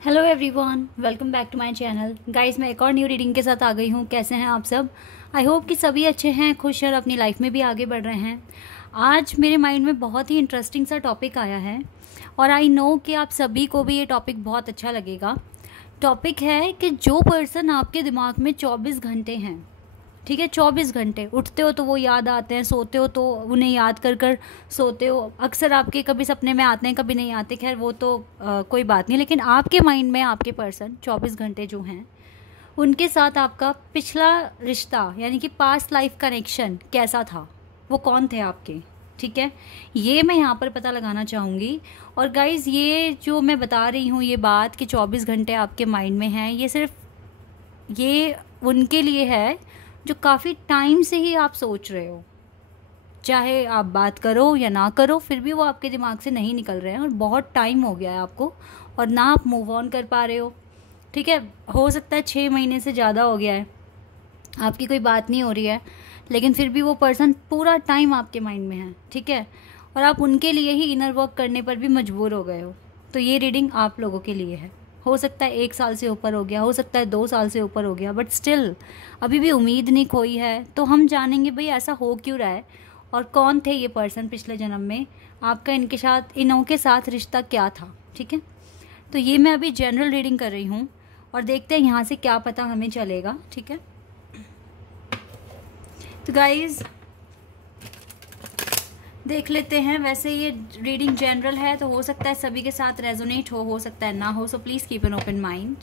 Hello everyone, welcome back to my channel. Guys, मैं एक और न्यू रीडिंग के साथ आ गई हूँ। कैसे हैं आप सब? आई होप कि सभी अच्छे हैं, खुश हैं और अपनी लाइफ में भी आगे बढ़ रहे हैं। आज मेरे माइंड में बहुत ही इंटरेस्टिंग सा टॉपिक आया है और आई नो कि आप सभी को भी ये टॉपिक बहुत अच्छा लगेगा। टॉपिक है कि जो पर्सन आपके दिमाग में 24 घंटे हैं, ठीक है, 24 घंटे उठते हो तो वो याद आते हैं, सोते हो तो उन्हें याद कर कर सोते हो। अक्सर आपके कभी सपने में आते हैं, कभी नहीं आते, खैर वो तो कोई बात नहीं। लेकिन आपके माइंड में आपके पर्सन 24 घंटे जो हैं, उनके साथ आपका पिछला रिश्ता यानी कि पास्ट लाइफ कनेक्शन कैसा था, वो कौन थे आपके, ठीक है, ये मैं यहाँ पर पता लगाना चाहूँगी। और गाइज़, ये जो मैं बता रही हूँ ये बात कि 24 घंटे आपके माइंड में हैं, ये सिर्फ ये उनके लिए है जो काफ़ी टाइम से ही आप सोच रहे हो। चाहे आप बात करो या ना करो, फिर भी वो आपके दिमाग से नहीं निकल रहे हैं और बहुत टाइम हो गया है आपको, और ना आप मूव ऑन कर पा रहे हो। ठीक है, हो सकता है 6 महीने से ज़्यादा हो गया है, आपकी कोई बात नहीं हो रही है, लेकिन फिर भी वो पर्सन पूरा टाइम आपके माइंड में है, ठीक है, और आप उनके लिए ही इनर वर्क करने पर भी मजबूर हो गए हो। तो ये रीडिंग आप लोगों के लिए है। हो सकता है 1 साल से ऊपर हो गया, हो सकता है 2 साल से ऊपर हो गया, बट स्टिल अभी भी उम्मीद नहीं खोई है। तो हम जानेंगे भाई ऐसा हो क्यों रहा है और कौन थे ये पर्सन पिछले जन्म में, आपका इनके साथ रिश्ता क्या था। ठीक है, तो ये मैं अभी जनरल रीडिंग कर रही हूँ और देखते हैं यहाँ से क्या पता हमें चलेगा। ठीक है, तो गाइज देख लेते हैं। वैसे ये रीडिंग जनरल है तो हो सकता है सभी के साथ रेजोनेट हो सकता है ना हो, so please keep an open mind.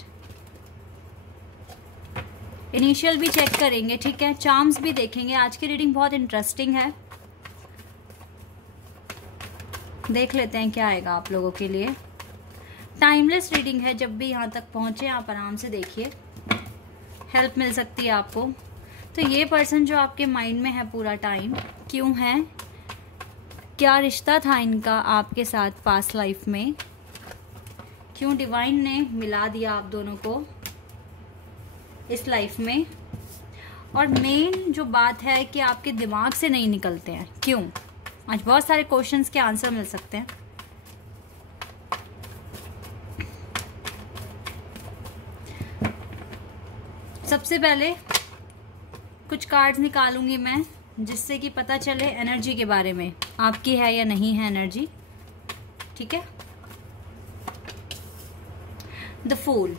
Initial भी चेक करेंगे, ठीक है, चार्म्स भी देखेंगे। आज की रीडिंग बहुत इंटरेस्टिंग है, देख लेते हैं क्या आएगा आप लोगों के लिए। टाइमलेस रीडिंग है, जब भी यहाँ तक पहुंचे आप आराम से देखिए, हेल्प मिल सकती है आपको। तो ये पर्सन जो आपके माइंड में है पूरा टाइम, क्यों है, क्या रिश्ता था इनका आपके साथ पास्ट लाइफ में, क्यों डिवाइन ने मिला दिया आप दोनों को इस लाइफ में, और मेन जो बात है कि आपके दिमाग से नहीं निकलते हैं, क्यों। आज बहुत सारे क्वेश्चंस के आंसर मिल सकते हैं। सबसे पहले कुछ कार्ड्स निकालूंगी मैं, जिससे कि पता चले एनर्जी के बारे में, आपकी है या नहीं है एनर्जी। ठीक है, द फूल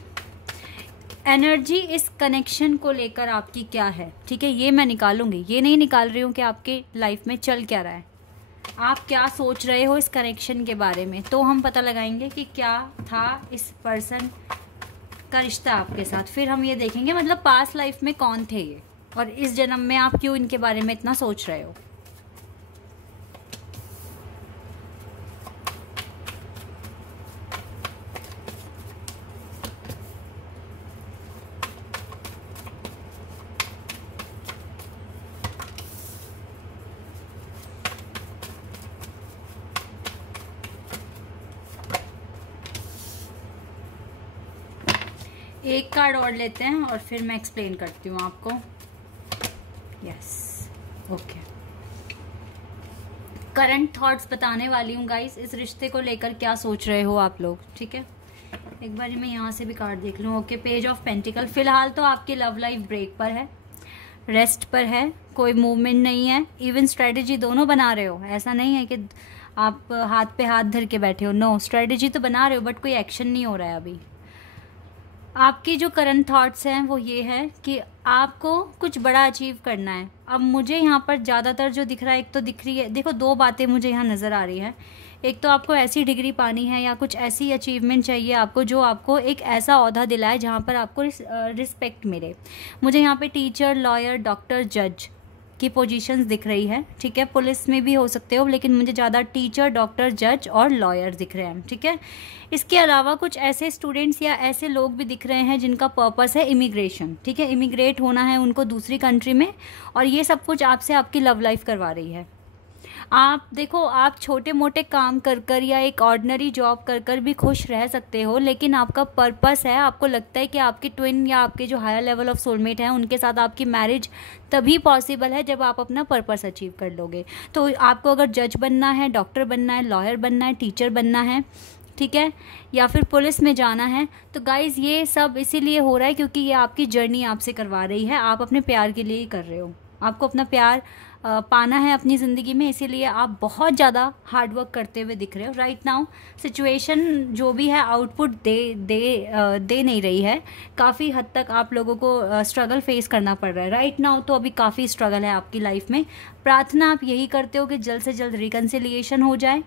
एनर्जी इस कनेक्शन को लेकर आपकी क्या है, ठीक है, ये मैं निकालूंगी। ये नहीं निकाल रही हूँ कि आपके लाइफ में चल क्या रहा है, आप क्या सोच रहे हो इस कनेक्शन के बारे में, तो हम पता लगाएंगे कि क्या था इस पर्सन का रिश्ता आपके साथ। फिर हम ये देखेंगे मतलब पास्ट लाइफ में कौन थे ये, और इस जन्म में आप क्यों इनके बारे में इतना सोच रहे हो। एक कार्ड और लेते हैं और फिर मैं एक्सप्लेन करती हूँ आपको। यस, ओके, करंट थॉट्स बताने वाली हूँ गाइस, इस रिश्ते को लेकर क्या सोच रहे हो आप लोग। ठीक है, एक बार मैं यहाँ से भी कार्ड देख लूँ। Okay, page of pentacle. फिलहाल तो आपकी लव लाइफ ब्रेक पर है, रेस्ट पर है, कोई मूवमेंट नहीं है, इवन स्ट्रेटेजी दोनों बना रहे हो। ऐसा नहीं है कि आप हाथ पे हाथ धर के बैठे हो, नो, स्ट्रेटेजी तो बना रहे हो बट कोई एक्शन नहीं हो रहा है अभी। आपकी जो करंट थॉट्स हैं वो ये है कि आपको कुछ बड़ा अचीव करना है। अब मुझे यहाँ पर ज़्यादातर जो दिख रहा है, एक तो दिख रही है, देखो 2 बातें मुझे यहाँ नज़र आ रही है। एक तो आपको ऐसी डिग्री पानी है या कुछ ऐसी अचीवमेंट चाहिए आपको जो आपको एक ऐसा ओहदा दिलाए जहाँ पर आपको रिस्पेक्ट मिले। मुझे यहाँ पे टीचर, लॉयर, डॉक्टर, जज की पोजीशंस दिख रही है। ठीक है, पुलिस में भी हो सकते हो, लेकिन मुझे ज़्यादा टीचर, डॉक्टर, जज और लॉयर दिख रहे हैं। ठीक है, इसके अलावा कुछ ऐसे स्टूडेंट्स या ऐसे लोग भी दिख रहे हैं जिनका पर्पस है इमिग्रेशन। ठीक है, इमिग्रेट होना है उनको दूसरी कंट्री में, और ये सब कुछ आपसे आपकी लव लाइफ करवा रही है। आप देखो, आप छोटे मोटे काम कर कर या एक ऑर्डिनरी जॉब कर कर भी खुश रह सकते हो, लेकिन आपका पर्पस है, आपको लगता है कि आपके ट्विन या आपके जो हायर लेवल ऑफ सोलमेट हैं उनके साथ आपकी मैरिज तभी पॉसिबल है जब आप अपना पर्पस अचीव कर लोगे। तो आपको अगर जज बनना है, डॉक्टर बनना है, लॉयर बनना है, टीचर बनना है, ठीक है, या फिर पुलिस में जाना है। तो गाइज़ ये सब इसीलिए हो रहा है क्योंकि ये आपकी जर्नी आपसे करवा रही है, आप अपने प्यार के लिए ही कर रहे हो, आपको अपना प्यार पाना है अपनी ज़िंदगी में, इसीलिए आप बहुत ज़्यादा हार्ड वर्क करते हुए दिख रहे हो। राइट नाउ सिचुएशन जो भी है आउटपुट दे नहीं रही है, काफ़ी हद तक आप लोगों को स्ट्रगल फेस करना पड़ रहा है। राइट नाउ तो अभी काफ़ी स्ट्रगल है आपकी लाइफ में। प्रार्थना आप यही करते हो कि जल्द से जल्द रिकन्सिलिएशन हो जाए,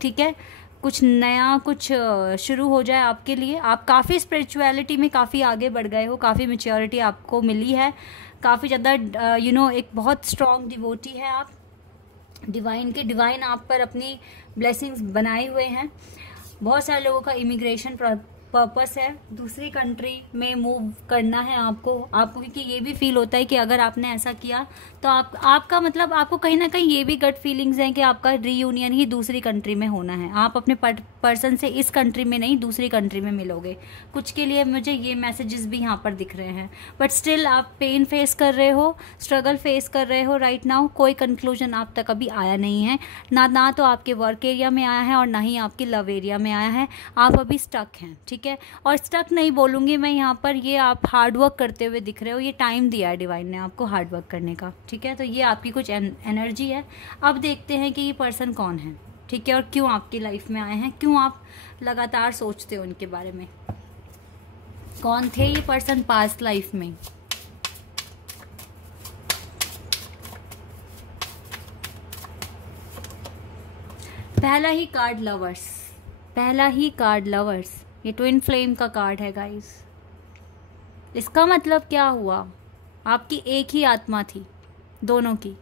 ठीक है, कुछ नया कुछ शुरू हो जाए आपके लिए। आप काफ़ी स्पिरिचुअलिटी में काफ़ी आगे बढ़ गए हो, काफ़ी मैच्योरिटी आपको मिली है, काफ़ी ज़्यादा एक बहुत स्ट्रॉन्ग डिवोटी है आप, डिवाइन आप पर अपनी ब्लेसिंग्स बनाए हुए हैं। बहुत सारे लोगों का इमिग्रेशन पर्पस है, दूसरी कंट्री में मूव करना है आपको क्योंकि ये भी फील होता है कि अगर आपने ऐसा किया तो आपका मतलब आपको कहीं ना कहीं ये भी गट फीलिंग्स हैं कि आपका रीयूनियन ही दूसरी कंट्री में होना है। आप अपने पर्सन से इस कंट्री में नहीं दूसरी कंट्री में मिलोगे। कुछ के लिए मुझे ये मैसेजेस भी यहाँ पर दिख रहे हैं, बट स्टिल आप पेन फेस कर रहे हो, स्ट्रगल फेस कर रहे हो। राइट नाउ कोई कंक्लूजन आप तक अभी आया नहीं है, ना तो आपके वर्क एरिया में आया है और ना ही आपके लव एरिया में आया है। आप अभी स्टक हैं, ठीक है, और स्टक नहीं बोलूँगी मैं यहाँ पर, ये आप हार्ड वर्क करते हुए दिख रहे हो। ये टाइम दिया है डिवाइन ने आपको हार्ड वर्क करने का, ठीक है। तो ये आपकी कुछ एनर्जी है। अब देखते हैं कि ये पर्सन कौन है, ठीक है, और क्यों आपकी लाइफ में आए हैं, क्यों आप लगातार सोचते हो उनके बारे में। कौन थे ये पर्सन पास्ट लाइफ में। पहला ही कार्ड लवर्स, ये ट्विन फ्लेम का कार्ड है गाइस। इसका मतलब क्या हुआ, आपकी एक ही आत्मा थी दोनों की,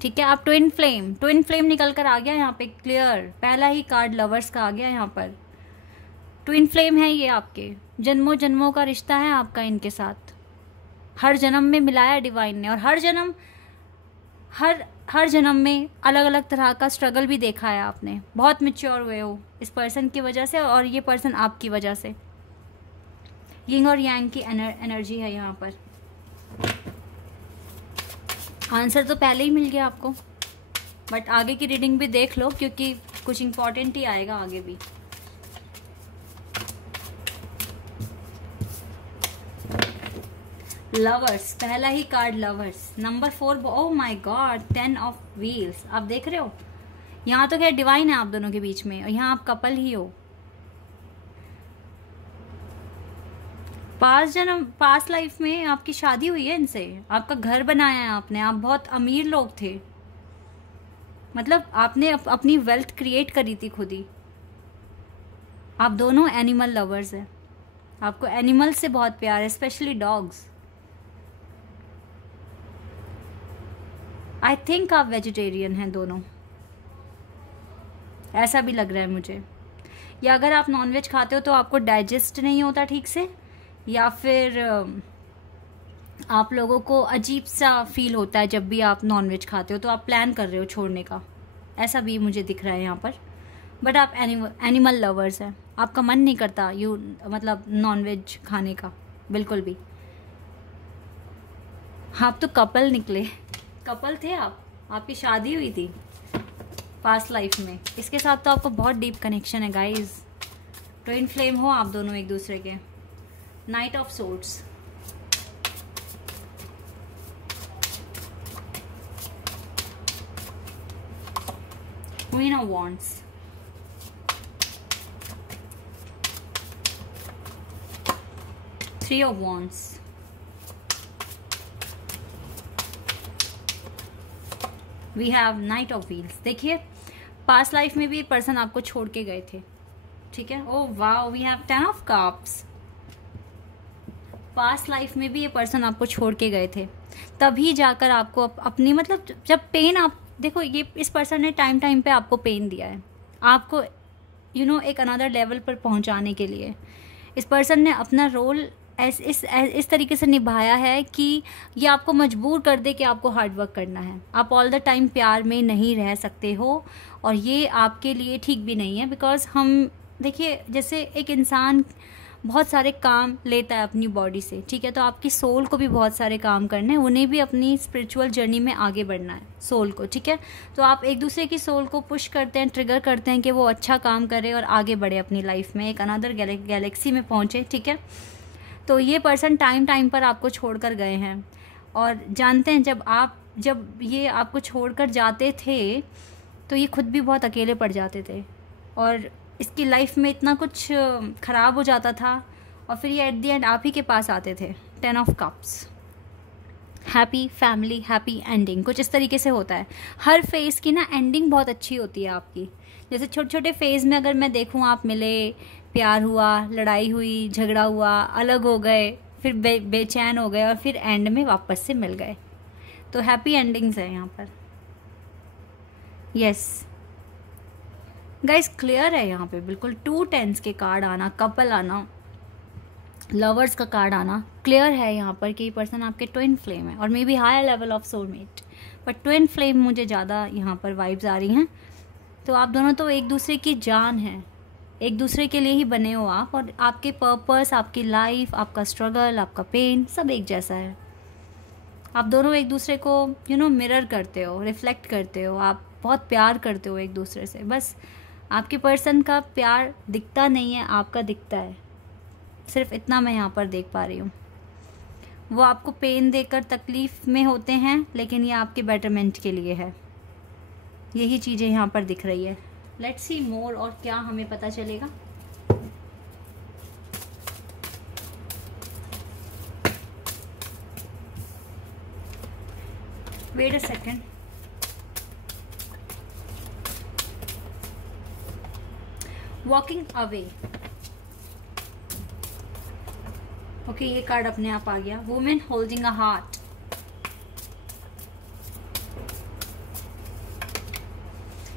ठीक है। आप ट्विन फ्लेम निकल कर आ गया यहाँ पे क्लियर। पहला ही कार्ड लवर्स का आ गया यहाँ पर। ट्विन फ्लेम है ये, आपके जन्मों जन्मों का रिश्ता है आपका इनके साथ। हर जन्म में मिलाया डिवाइन ने, और हर जन्म में अलग अलग तरह का स्ट्रगल भी देखा है आपने। बहुत मैच्योर हुए हो इस पर्सन की वजह से, और ये पर्सन आपकी वजह से। यिंग और यांग की एनर्जी है यहाँ पर। आंसर तो पहले ही मिल गया आपको, बट आगे की रीडिंग भी देख लो क्योंकि कुछ इंपॉर्टेंट ही आएगा आगे भी। लवर्स, पहला ही card lovers, number 4। Oh my God, 10 of wheels. आप देख रहे हो यहाँ तो क्या डिवाइन है आप दोनों के बीच में, और यहाँ आप कपल ही हो। पास्ट लाइफ में आपकी शादी हुई है इनसे, आपका घर बनाया है आपने, आप बहुत अमीर लोग थे, मतलब आपने अपनी वेल्थ क्रिएट करी थी खुद ही। आप दोनों एनिमल लवर्स हैं, आपको एनिमल से बहुत प्यार है, स्पेशली डॉग्स। आई थिंक आप वेजिटेरियन हैं दोनों, ऐसा भी लग रहा है मुझे। या अगर आप नॉनवेज खाते हो तो आपको डाइजेस्ट नहीं होता ठीक से, या फिर आप लोगों को अजीब सा फील होता है जब भी आप नॉनवेज खाते हो, तो आप प्लान कर रहे हो छोड़ने का, ऐसा भी मुझे दिख रहा है यहाँ पर। बट आप एनिमल लवर्स हैं, आपका मन नहीं करता मतलब नॉनवेज खाने का बिल्कुल भी। आप तो कपल निकले, कपल थे आप, आपकी शादी हुई थी पास्ट लाइफ में। इसके साथ तो आपको बहुत डीप कनेक्शन है गाइज। ट्विन फ्लेम हो आप दोनों एक दूसरे के। Knight of swords, queen of wands, three of wands, we have knight of wheels. देखिए पास्ट लाइफ में भी पर्सन आपको छोड़ के गए थे, ठीक है। Oh wow, we have 10 of cups. Past life में भी ये पर्सन आपको छोड़ के गए थे, तभी जाकर आपको अपनी मतलब जब पेन आप देखो, ये इस पर्सन ने टाइम पे आपको पेन दिया है, आपको एक अनदर लेवल पर पहुंचाने के लिए। इस पर्सन ने अपना रोल इस तरीके से निभाया है कि ये आपको मजबूर कर दे कि आपको हार्ड वर्क करना है। आप ऑल द टाइम प्यार में नहीं रह सकते हो, और ये आपके लिए ठीक भी नहीं है। बिकॉज हम देखिए, जैसे एक इंसान बहुत सारे काम लेता है अपनी बॉडी से, ठीक है। तो आपकी सोल को भी बहुत सारे काम करने हैं, उन्हें भी अपनी स्पिरिचुअल जर्नी में आगे बढ़ना है सोल को, ठीक है। तो आप एक दूसरे की सोल को पुश करते हैं, ट्रिगर करते हैं कि वो अच्छा काम करे और आगे बढ़े अपनी लाइफ में, एक अनदर गैलेक्सी में पहुँचे, ठीक है। तो ये पर्सन टाइम पर आपको छोड़कर गए हैं, और जानते हैं जब ये आपको छोड़कर जाते थे तो ये खुद भी बहुत अकेले पड़ जाते थे, और इसकी लाइफ में इतना कुछ ख़राब हो जाता था, और फिर ये एट द एंड आप ही के पास आते थे। 10 of cups, happy family, happy ending, कुछ इस तरीके से होता है। हर फेज़ की ना एंडिंग बहुत अच्छी होती है आपकी। जैसे छोटे छोटे फेज़ में अगर मैं देखूँ, आप मिले, प्यार हुआ, लड़ाई हुई, झगड़ा हुआ, अलग हो गए, फिर बेचैन हो गए, और फिर एंड में वापस से मिल गए। तो हैप्पी एंडिंग्स है यहाँ पर। यस गाइस, क्लियर है यहाँ पे बिल्कुल। 2 टेंस के कार्ड आना, कपल आना, लवर्स का कार्ड आना, क्लियर है यहाँ पर कि ये पर्सन आपके ट्विन फ्लेम है, और may be higher level of soulmate, but twin flame मुझे ज़्यादा यहाँ पर वाइब्स आ रही हैं। तो आप दोनों तो एक दूसरे की जान हैं, एक दूसरे के लिए ही बने हो आप, और आपके पर्पस, आपकी लाइफ, आपका स्ट्रगल, आपका पेन सब एक जैसा है। आप दोनों एक दूसरे को मिरर करते हो, रिफ्लेक्ट करते हो, आप बहुत प्यार करते हो एक दूसरे से। बस आपके पर्सन का प्यार दिखता नहीं है, आपका दिखता है, सिर्फ इतना मैं यहाँ पर देख पा रही हूँ। वो आपको पेन देकर तकलीफ़ में होते हैं, लेकिन ये आपके बेटरमेंट के लिए है। यही चीज़ें यहाँ पर दिख रही है। लेट्स सी मोर, और क्या हमें पता चलेगा। Wait a second. Walking away, okay, ये कार्ड अपने आप आ गया। Women holding a heart,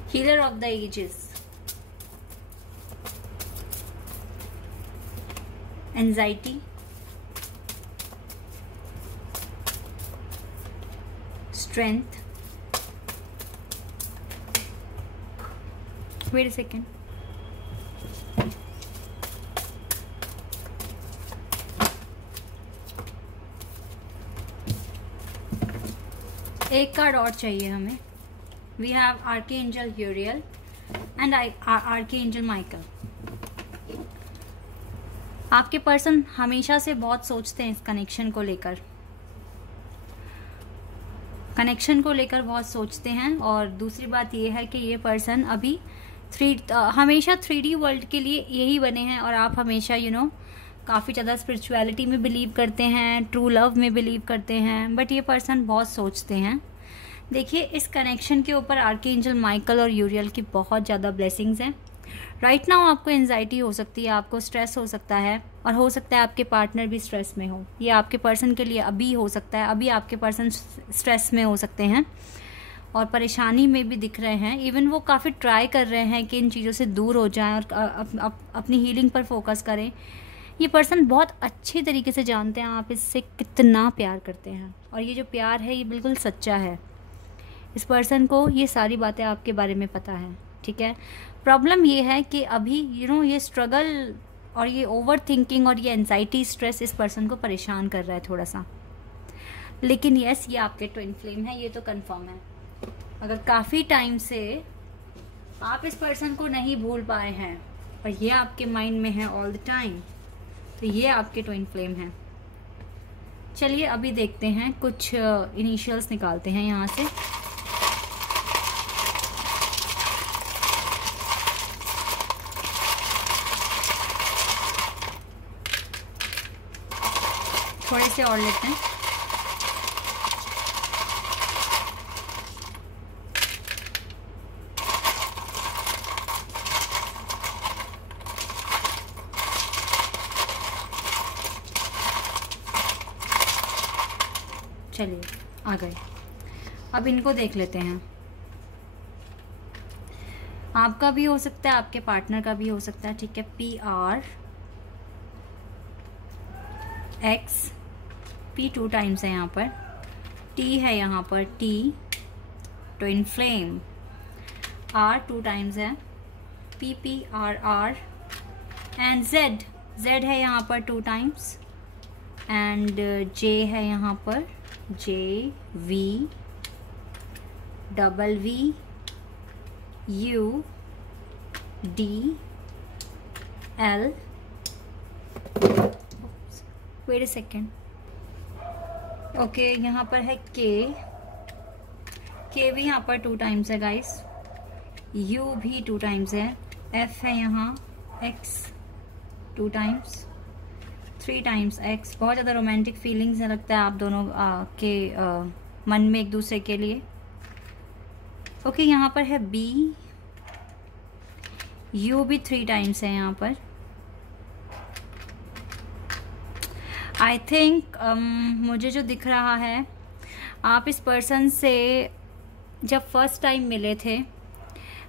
healer of the ages, anxiety, strength. Wait a second. एक कार्ड और चाहिए हमें। We have archangel Uriel and archangel Michael. आपके पर्सन हमेशा से बहुत सोचते हैं इस कनेक्शन को लेकर बहुत सोचते हैं। और दूसरी बात ये है कि ये पर्सन अभी हमेशा 3D वर्ल्ड के लिए यही बने हैं, और आप हमेशा काफ़ी ज़्यादा स्पिरिचुअलिटी में बिलीव करते हैं, ट्रू लव में बिलीव करते हैं, बट ये पर्सन बहुत सोचते हैं। देखिए, इस कनेक्शन के ऊपर आर्कएंजल माइकल और यूरियल की बहुत ज़्यादा ब्लेसिंग्स हैं। राइट नाउ आपको एंजाइटी हो सकती है, आपको स्ट्रेस हो सकता है, और हो सकता है आपके पार्टनर भी स्ट्रेस में हो। ये आपके पर्सन के लिए अभी हो सकता है, अभी आपके पर्सन स्ट्रेस में हो सकते हैं और परेशानी में भी दिख रहे हैं। इवन वो काफ़ी ट्राई कर रहे हैं कि इन चीज़ों से दूर हो जाएं और अपनी हीलिंग पर फोकस करें। ये पर्सन बहुत अच्छी तरीके से जानते हैं आप इससे कितना प्यार करते हैं, और ये जो प्यार है ये बिल्कुल सच्चा है। इस पर्सन को ये सारी बातें आपके बारे में पता है, ठीक है। प्रॉब्लम ये है कि अभी ये स्ट्रगल और ये ओवर थिंकिंग और ये एंजाइटी, स्ट्रेस इस पर्सन को परेशान कर रहा है थोड़ा सा। लेकिन यस, ये आपके ट्विन फ्लेम है, ये तो कंफर्म है। अगर काफ़ी टाइम से आप इस पर्सन को नहीं भूल पाए हैं और ये आपके माइंड में है ऑल द टाइम, तो ये आपके ट्विन फ्लेम है। चलिए अभी देखते हैं, कुछ इनिशियल्स निकालते हैं यहाँ से। थोड़े से और लेते हैं। चलिए आ गए, अब इनको देख लेते हैं। आपका भी हो सकता है, आपके पार्टनर का भी हो सकता है, ठीक है। PRX, P 2 टाइम्स है यहाँ पर, T है यहाँ पर, T twin flame, R 2 times है, PPRR एंड Z Z है यहाँ पर 2 टाइम्स एंड J है यहाँ पर J, V, double V, U, D, L, wait a second, okay यहाँ पर है K भी यहाँ पर 2 टाइम्स है गाइस, U भी 2 टाइम्स है, F है यहाँ X 2 टाइम्स, 3 टाइम्स X। बहुत ज़्यादा रोमांटिक फीलिंग्स है लगता है आप दोनों के मन में एक दूसरे के लिए। ओके यहाँ पर है B, U भी 3 टाइम्स है यहाँ पर। आई थिंक मुझे जो दिख रहा है, आप इस पर्सन से जब फर्स्ट टाइम मिले थे,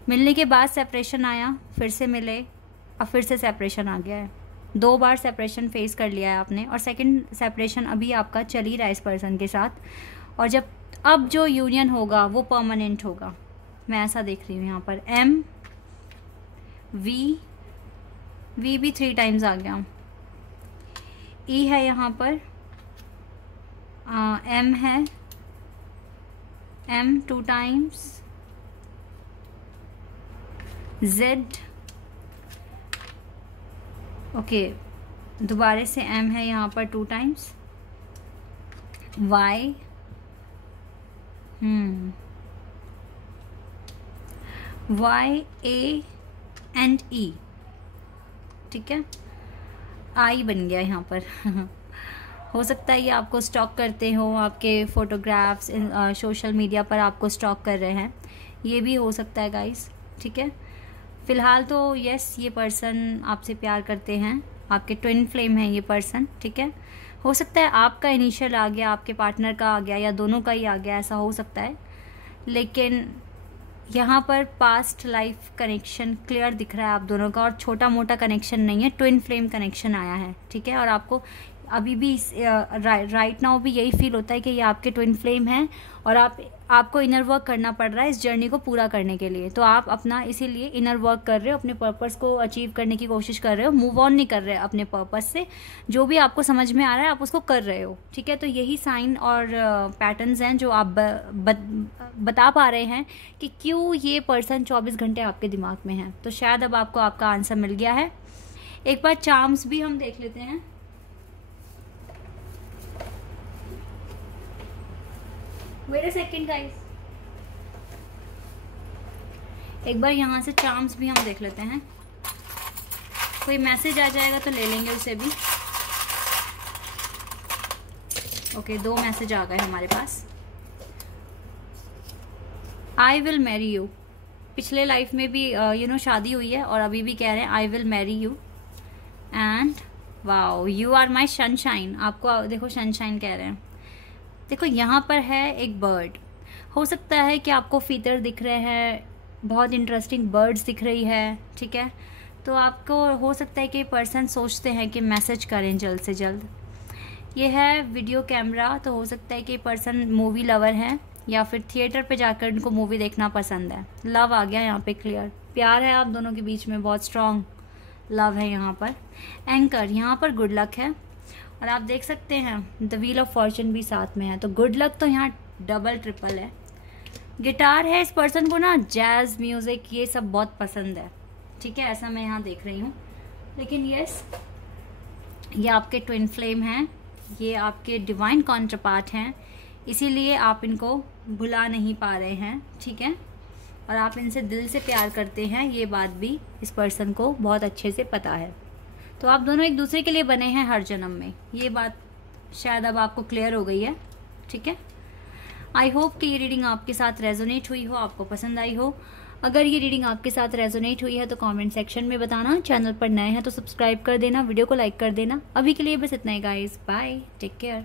मिलने के बाद सेपरेशन आया, फिर से मिले और फिर से सेपरेशन आ गया है। 2 बार सेपरेशन फेस कर लिया है आपने और सेकंड सेपरेशन अभी आपका चल ही रहा है इस पर्सन के साथ। और जब अब जो यूनियन होगा वो परमानेंट होगा, मैं ऐसा देख रही हूँ यहाँ पर। M, V भी 3 टाइम्स आ गया, E है यहाँ पर, M है, M 2 टाइम्स, Z, ओके दोबारा से M है यहाँ पर 2 times, Y, Y, A and E, ठीक है। I बन गया यहाँ पर हो सकता है ये आपको स्टॉक करते हो, आपके फोटोग्राफ्स सोशल मीडिया पर आपको स्टॉक कर रहे हैं, ये भी हो सकता है गाइस, ठीक है। फिलहाल तो यस, ये पर्सन आपसे प्यार करते हैं, आपके ट्विन फ्लेम है ये पर्सन, ठीक है। हो सकता है आपका इनिशियल आ गया, आपके पार्टनर का आ गया या दोनों का ही आ गया, ऐसा हो सकता है। लेकिन यहाँ पर पास्ट लाइफ कनेक्शन क्लियर दिख रहा है आप दोनों का, और छोटा मोटा कनेक्शन नहीं है, ट्विन फ्लेम कनेक्शन आया है, ठीक है। और आपको अभी भी राइट नाउ भी यही फील होता है कि ये आपके ट्विन फ्लेम हैं और आपको इनर वर्क करना पड़ रहा है इस जर्नी को पूरा करने के लिए। तो आप अपना इसीलिए इनर वर्क कर रहे हो, अपने पर्पस को अचीव करने की कोशिश कर रहे हो, मूव ऑन नहीं कर रहे अपने पर्पस से। जो भी आपको समझ में आ रहा है आप उसको कर रहे हो, ठीक है। तो यही साइन और पैटर्न्स हैं जो आप बता पा रहे हैं कि क्यों ये पर्सन 24 घंटे आपके दिमाग में है। तो शायद अब आपको आपका आंसर मिल गया है। एक बार चार्म्स भी हम देख लेते हैं। वेट अ सेकंड गाइस, एक बार यहाँ से चार्म्स भी हम देख लेते हैं। कोई मैसेज आ जाएगा तो ले लेंगे उसे भी। ओके 2 मैसेज आ गए हमारे पास। आई विल मैरी यू, पिछले लाइफ में भी शादी हुई है और अभी भी कह रहे हैं I will marry you and wow you are my sunshine. आपको देखो सनशाइन कह रहे हैं। देखो यहाँ पर है एक बर्ड, हो सकता है कि आपको फीदर दिख रहे हैं, बहुत इंटरेस्टिंग बर्ड्स दिख रही है, ठीक है। तो आपको हो सकता है कि पर्सन सोचते हैं कि मैसेज करें जल्द से जल्द। ये है वीडियो कैमरा, तो हो सकता है कि पर्सन मूवी लवर है या फिर थिएटर पे जाकर उनको मूवी देखना पसंद है। लव आ गया यहाँ पे क्लियर, प्यार है आप दोनों के बीच में, बहुत स्ट्रॉन्ग लव है यहाँ पर। एंकर यहाँ पर गुड लक है और आप देख सकते हैं द व्हील ऑफ फॉर्चून भी साथ में है, तो गुड लक तो यहाँ डबल ट्रिपल है। गिटार है, इस पर्सन को ना जैज म्यूजिक ये सब बहुत पसंद है, ठीक है, ऐसा मैं यहाँ देख रही हूँ। लेकिन यस, ये आपके ट्विन फ्लेम हैं, ये आपके डिवाइन कॉन्ट्रपार्ट हैं, इसीलिए आप इनको भुला नहीं पा रहे हैं, ठीक है। और आप इनसे दिल से प्यार करते हैं, ये बात भी इस पर्सन को बहुत अच्छे से पता है। तो आप दोनों एक दूसरे के लिए बने हैं हर जन्म में, ये बात शायद अब आपको क्लियर हो गई है, ठीक है। आई होप कि ये रीडिंग आपके साथ रेजोनेट हुई हो, आपको पसंद आई हो। अगर ये रीडिंग आपके साथ रेजोनेट हुई है तो कमेंट सेक्शन में बताना। चैनल पर नए हैं तो सब्सक्राइब कर देना, वीडियो को लाइक कर देना। अभी के लिए बस इतना ही गाइस, बाय, टेक केयर।